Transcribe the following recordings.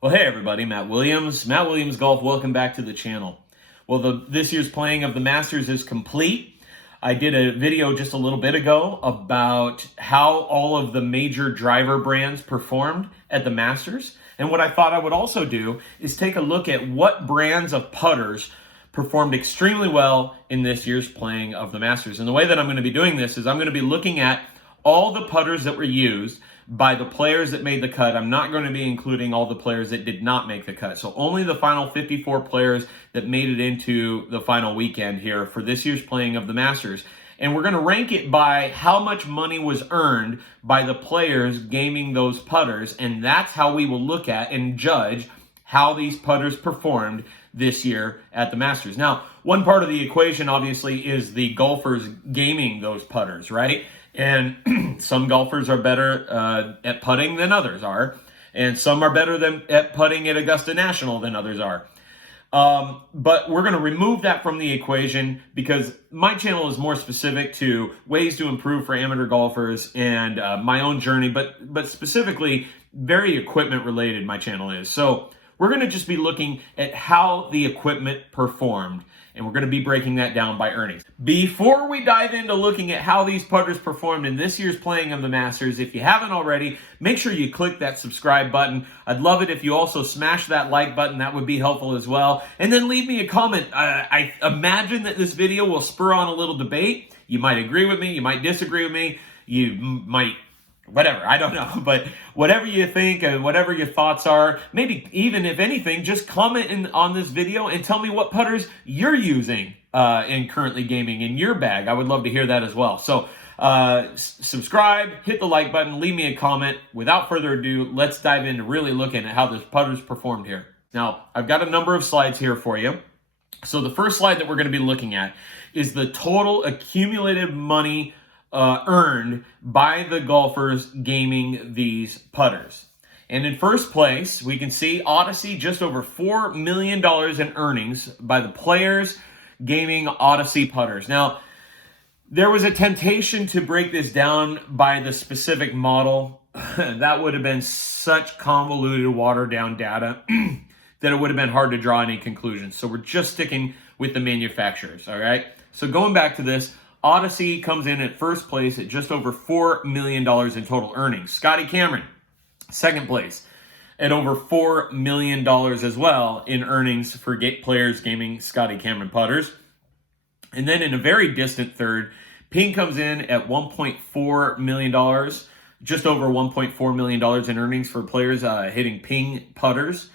Well, hey everybody, Matt Williams Golf. Welcome back to the channel. Well, this year's playing of the Masters is complete. I did a video just a little bit ago about how all of the major driver brands performed at the Masters. And what I thought I would also do is take a look at what brands of putters performed extremely well in this year's playing of the Masters. And the way that I'm going to be doing this is I'm going to be looking at all the putters that were used by the players that made the cut. I'm not going to be including all the players that did not make the cut. So only the final 54 players that made it into the final weekend here for this year's playing of the Masters. And we're going to rank it by how much money was earned by the players gaming those putters. And that's how we will look at and judge how these putters performed this year at the Masters. Now, one part of the equation, obviously, is the golfers gaming those putters, right? And some golfers are better at putting than others are. And some are better at putting at Augusta National than others are. But we're going to remove that from the equation because my channel is more specific to ways to improve for amateur golfers and my own journey, but specifically very equipment related my channel is. So we're going to just be looking at how the equipment performed, and we're going to be breaking that down by earnings. Before we dive into looking at how these putters performed in this year's playing of the Masters, if you haven't already, make sure you click that subscribe button. I'd love it if you also smash that like button. That would be helpful as well. And then leave me a comment. I imagine that this video will spur on a little debate. You might agree with me. You might disagree with me. You might... whatever, I don't know, but whatever you think and whatever your thoughts are, maybe even if anything, just comment on this video and tell me what putters you're using and currently gaming in your bag. I would love to hear that as well. So subscribe, hit the like button, leave me a comment. Without further ado, let's dive into really looking at how this putters performed here. Now, I've got a number of slides here for you. So the first slide that we're going to be looking at is the total accumulated money earned by the golfers gaming these putters. And in first place, we can see Odyssey, just over $4 million in earnings by the players gaming Odyssey putters. Now, there was a temptation to break this down by the specific model. That would have been such convoluted, watered down data that it would have been hard to draw any conclusions. So we're just sticking with the manufacturers, all right? So going back to this, Odyssey comes in at first place at just over $4 million in total earnings. Scotty Cameron, second place at over $4 million as well in earnings for players gaming Scotty Cameron putters. And then in a very distant third, Ping comes in at $1.4 million, just over $1.4 million in earnings for players hitting Ping putters.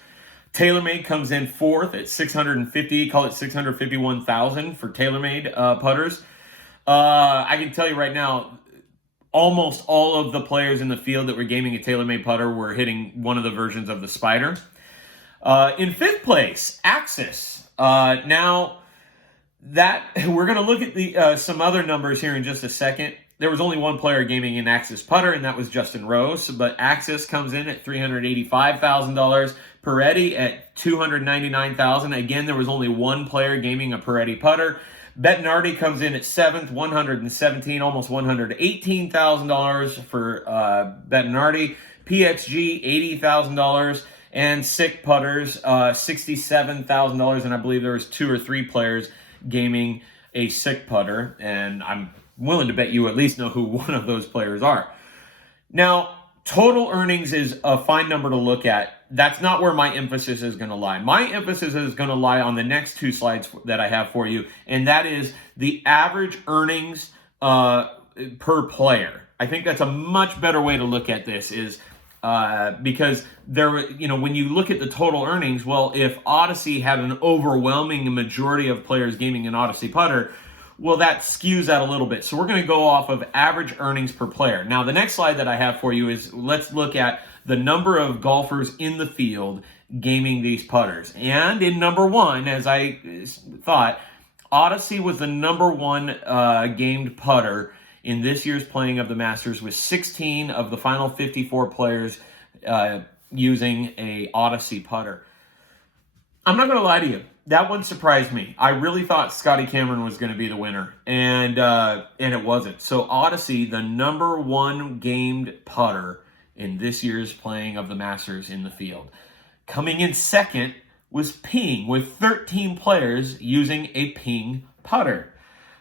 TaylorMade comes in fourth at $650,000, call it $651,000 for TaylorMade putters. I can tell you right now, almost all of the players in the field that were gaming a TaylorMade putter were hitting one of the versions of the Spider. In fifth place, Axis. Now, that we're going to look at the some other numbers here in just a second. There was only one player gaming an Axis putter, and that was Justin Rose. But Axis comes in at $385,000. Peretti at $299,000. Again, there was only one player gaming a Peretti putter. Bettinardi comes in at 7th, $117,000, almost $118,000 for Bettinardi. PXG, $80,000. And Sick Putters, $67,000. And I believe there was 2 or 3 players gaming a Sick putter. And I'm willing to bet you at least know who one of those players are. Now, total earnings is a fine number to look at. That's not where my emphasis is going to lie. My emphasis is going to lie on the next 2 slides that I have for you, and that is the average earnings per player. I think that's a much better way to look at this is because when you look at the total earnings, well, if Odyssey had an overwhelming majority of players gaming an Odyssey putter, well, that skews that a little bit. So we're going to go off of average earnings per player. Now, the next slide that I have for you is let's look at the number of golfers in the field gaming these putters. And in number 1, as I thought, Odyssey was the number 1 gamed putter in this year's playing of the Masters, with 16 of the final 54 players using a Odyssey putter. I'm not going to lie to you. That one surprised me. I really thought Scotty Cameron was going to be the winner, and it wasn't. So Odyssey, the number 1 gamed putter in this year's playing of the Masters in the field. Coming in second was Ping, with 13 players using a Ping putter.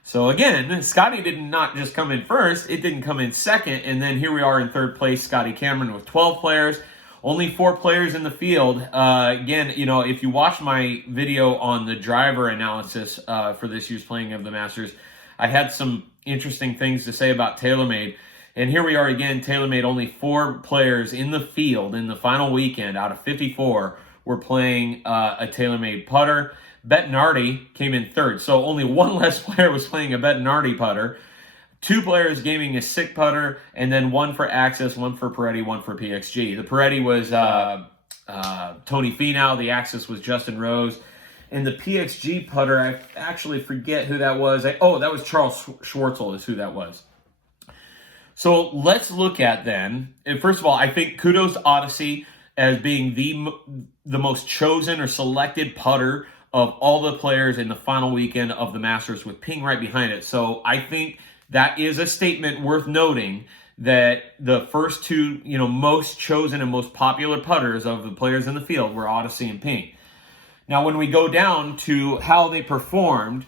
So again, Scotty did not just come in first, it didn't come in second, and then here we are in third place, Scotty Cameron with 12 players. Only 4 players in the field. Again, you know, if you watch my video on the driver analysis for this year's playing of the Masters, I had some interesting things to say about TaylorMade. And here we are again, TaylorMade, only 4 players in the field in the final weekend out of 54 were playing a TaylorMade putter. Bettinardi came in third, so only 1 less player was playing a Bettinardi putter. 2 players gaming a SICK putter, and then 1 for Axis, 1 for Peretti, 1 for PXG. The Peretti was Tony Finau, the Axis was Justin Rose, and the PXG putter, I actually forget who that was. That was Charles Schwartzel is who that was. So let's look at then, and first of all, I think kudos to Odyssey as being the most chosen or selected putter of all the players in the final weekend of the Masters, with Ping right behind it. So I think that is a statement worth noting, that the first 2, you know, most chosen and most popular putters of the players in the field were Odyssey and Ping. Now, when we go down to how they performed,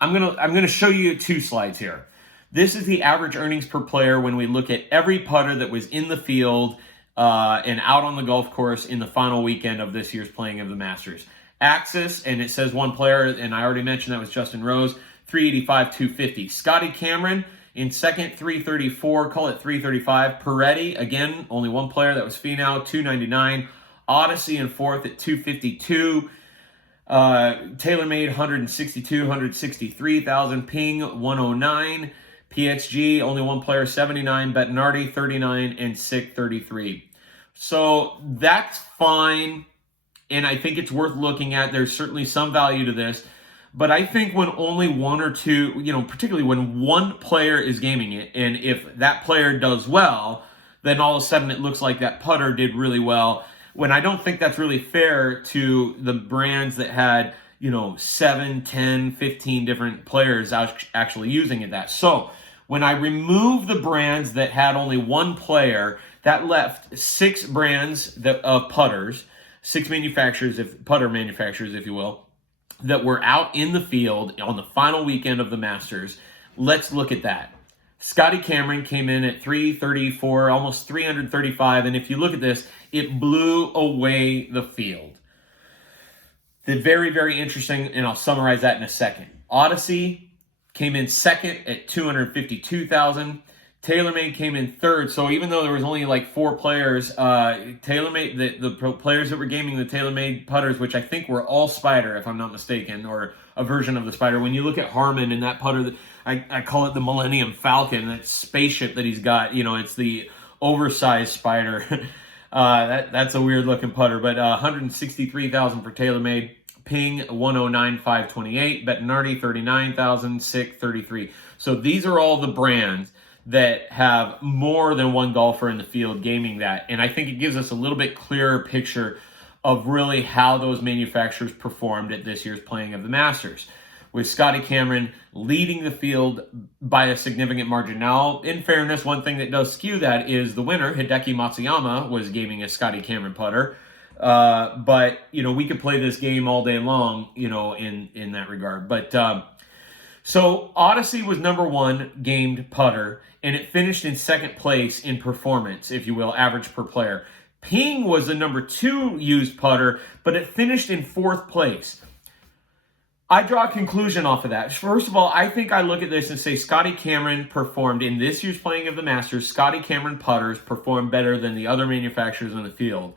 I'm gonna show you 2 slides here. This is the average earnings per player when we look at every putter that was in the field and out on the golf course in the final weekend of this year's playing of the Masters. Axis, and it says 1 player, and I already mentioned that was Justin Rose, 385, 250. Scotty Cameron in second, 334, call it 335. Peretti, again, only 1 player, that was Finau, 299. Odyssey in fourth at 252. TaylorMade, 162, 163,000. Ping, 109. PXG, only 1 player, 79. Bettinardi, 39. And SICK, 33. So that's fine, and I think it's worth looking at. There's certainly some value to this. But I think when only 1 or 2, you know, particularly when 1 player is gaming it, and if that player does well, then all of a sudden it looks like that putter did really well. When I don't think that's really fair to the brands that had, you know, 7, 10, 15 different players actually using it. So when I remove the brands that had only 1 player, that left 6 brands of putters, 6 manufacturers, putter manufacturers, if you will, that were out in the field on the final weekend of the Masters. Let's look at that. Scotty Cameron came in at 334, almost 335, and if you look at this, it blew away the field. They're very, very interesting, and I'll summarize that in a second. Odyssey came in second at 252,000. TaylorMade came in third, so even though there was only like 4 players, TaylorMade, the players that were gaming the TaylorMade putters, which I think were all Spider, if I'm not mistaken, or a version of the Spider. When you look at Harman and that putter, I call it the Millennium Falcon, that spaceship that he's got, you know, it's the oversized Spider. That's a weird looking putter, but 163,000 for TaylorMade. Ping, 109,528. Bettinardi, 39,000. SICK, 33. So these are all the brands that have more than 1 golfer in the field gaming that. And I think it gives us a little bit clearer picture of really how those manufacturers performed at this year's playing of the Masters, with Scotty Cameron leading the field by a significant margin. Now, in fairness, one thing that does skew that is the winner, Hideki Matsuyama, was gaming a Scotty Cameron putter. But, you know, we could play this game all day long, you know, in that regard. But so Odyssey was number 1 gamed putter, and it finished in second place in performance, if you will, average per player. Ping was the number 2 used putter, but it finished in 4th place. I draw a conclusion off of that. First of all, I think I look at this and say Scotty Cameron performed in this year's playing of the Masters. Scotty Cameron putters performed better than the other manufacturers in the field.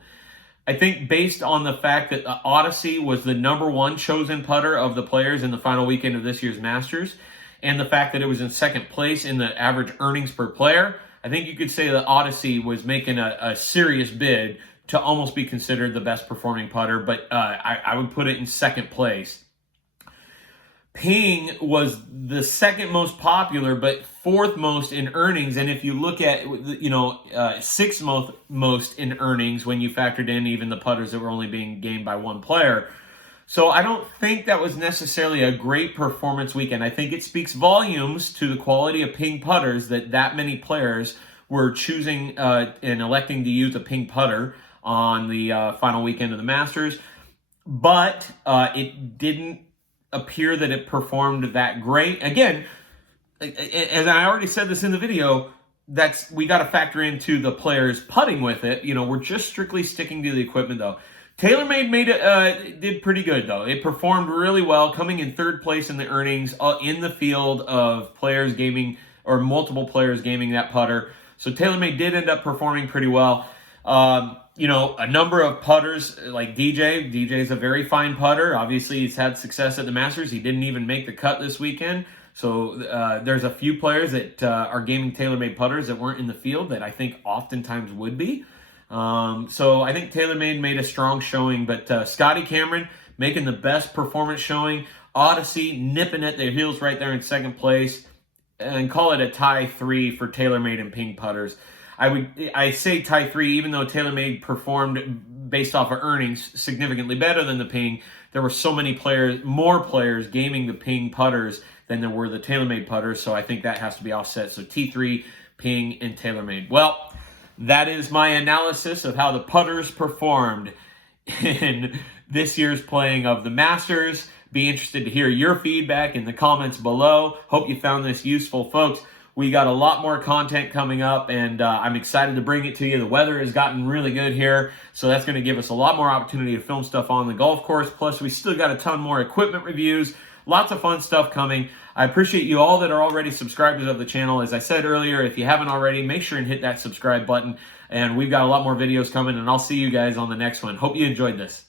I think based on the fact that the Odyssey was the number 1 chosen putter of the players in the final weekend of this year's Masters, and the fact that it was in second place in the average earnings per player, I think you could say that Odyssey was making a serious bid to almost be considered the best performing putter, but I would put it in second place. Ping was the second most popular, but 4th most in earnings. And if you look at, you know, 6th most in earnings when you factored in even the putters that were only being gamed by 1 player. So I don't think that was necessarily a great performance weekend. I think it speaks volumes to the quality of Ping putters that many players were choosing and electing to use a ping putter on the final weekend of the Masters, but it didn't appear that it performed that great. Again, as I already said this in the video, we got to factor into the players putting with it. You know, we're just strictly sticking to the equipment though. TaylorMade did pretty good though. It performed really well, coming in third place in the earnings in the field of players gaming, or multiple players gaming that putter. So TaylorMade did end up performing pretty well. You know, a number of putters like DJ's a very fine putter. Obviously, he's had success at the Masters. He didn't even make the cut this weekend. So there's a few players that are gaming TaylorMade putters that weren't in the field that I think oftentimes would be. So I think TaylorMade made a strong showing, but Scotty Cameron making the best performance showing. Odyssey nipping at their heels right there in second place, and call it a tie 3 for TaylorMade and Ping putters. I say tie 3, even though TaylorMade performed based off of earnings significantly better than the Ping. There were so many more players gaming the Ping putters than there were the TaylorMade putters, so I think that has to be offset. So T3, Ping, and TaylorMade. Well, that is my analysis of how the putters performed in this year's playing of the Masters. Be interested to hear your feedback in the comments below. Hope you found this useful, folks. We got a lot more content coming up, and I'm excited to bring it to you. The weather has gotten really good here, so that's going to give us a lot more opportunity to film stuff on the golf course. Plus, we still got a ton more equipment reviews. Lots of fun stuff coming. I appreciate you all that are already subscribers of the channel. As I said earlier, if you haven't already, make sure and hit that subscribe button. And we've got a lot more videos coming, and I'll see you guys on the next one. Hope you enjoyed this.